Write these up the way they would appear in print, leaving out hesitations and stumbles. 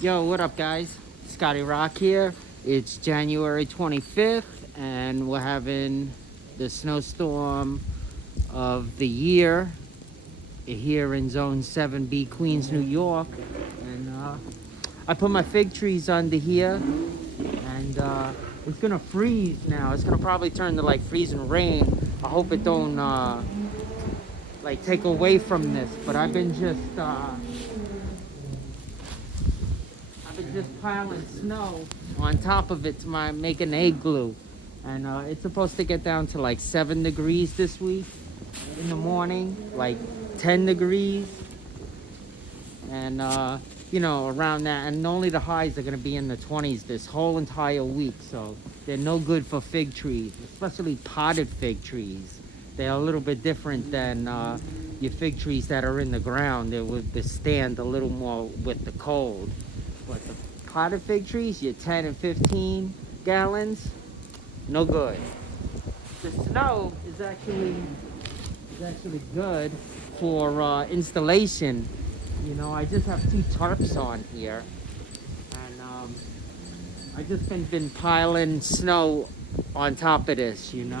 Yo, what up, guys? Scotty Rock here. It's January 25th, and we're having the snowstorm of the year here in Zone 7B, Queens, New York. And I put my fig trees under here, and it's gonna freeze now. It's gonna probably turn to like freezing rain. I hope it don't like take away from this, but I've been just piling snow on top of it to make an igloo. And it's supposed to get down to like 7 degrees this week in the morning, like 10 degrees. And, around that. And only the highs are going to be in the 20s this whole entire week. So they're no good for fig trees, especially potted fig trees. They're a little bit different than your fig trees that are in the ground. They would withstand a little more with the cold. But the potted fig trees, your 10 and 15 gallons, no good. The snow is actually good for installation. You know, I just have 2 tarps on here, and I just been piling snow on top of this, and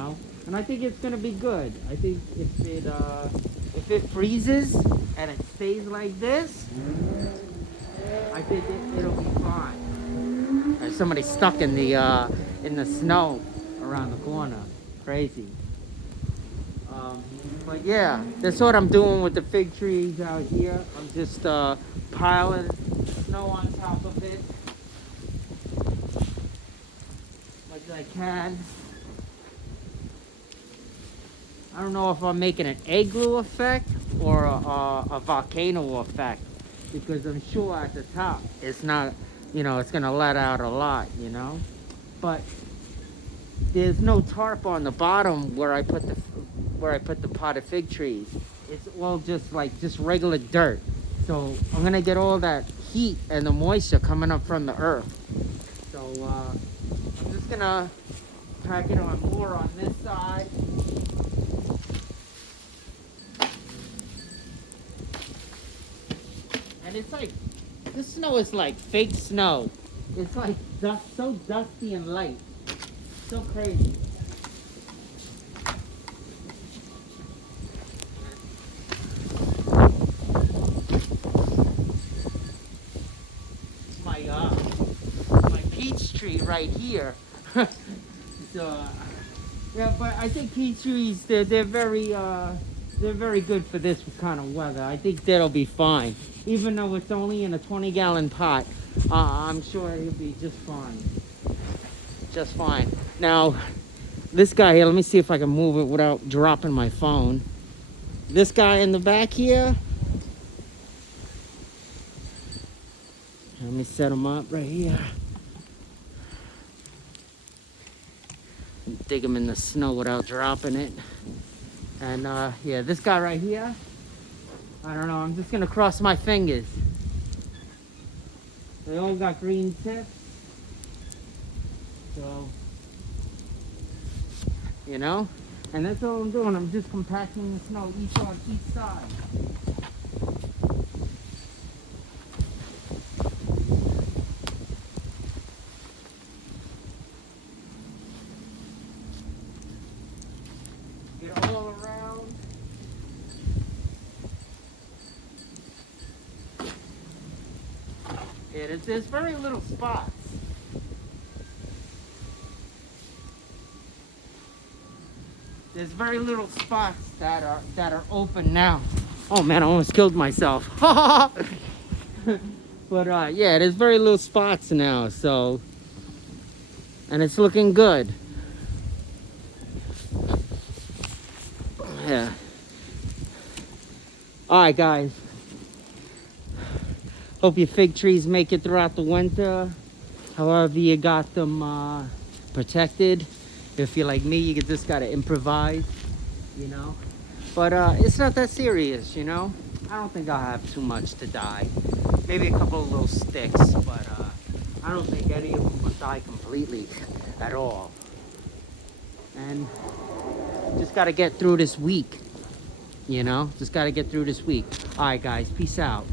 I think it's gonna be good. I think if it freezes and it stays like this, I think it'll be fine. There's somebody stuck in the snow around the corner. Crazy. But yeah, that's what I'm doing with the fig trees out here. I'm just piling snow on top of it like I can. I don't know if I'm making an igloo effect or a volcano effect, because I'm sure at the top it's not, it's gonna let out a lot, but there's no tarp on the bottom where I put the potted fig trees. It's all just regular dirt. So I'm gonna get all that heat and the moisture coming up from the earth. So I'm just gonna pack it on more on this side. And it's like, this snow is like fake snow. It's like so dusty and light. So crazy. My peach tree right here. So yeah, but I think peach trees, they're very good for this kind of weather. I think that'll be fine. Even though it's only in a 20-gallon pot, I'm sure it'll be just fine. Just fine. Now, this guy here, let me see if I can move it without dropping my phone. This guy in the back here, let me set him up right here. Dig him in the snow without dropping it. And yeah, this guy right here, I don't know, I'm just gonna cross my fingers. They all got green tips. So, and that's all I'm doing. I'm just compacting the snow each on each side. Get all around. Yeah, there's very little spots. There's very little spots that are open now. Oh man, I almost killed myself. But yeah, there's very little spots now, so, and it's looking good. Yeah. All right, guys. Hope your fig trees make it throughout the winter. However you got them protected. If you're like me, you just gotta improvise, But it's not that serious, I don't think I'll have too much to die. Maybe a couple of little sticks, but I don't think any of them will die completely at all. And just gotta get through this week, Just gotta get through this week. All right, guys, peace out.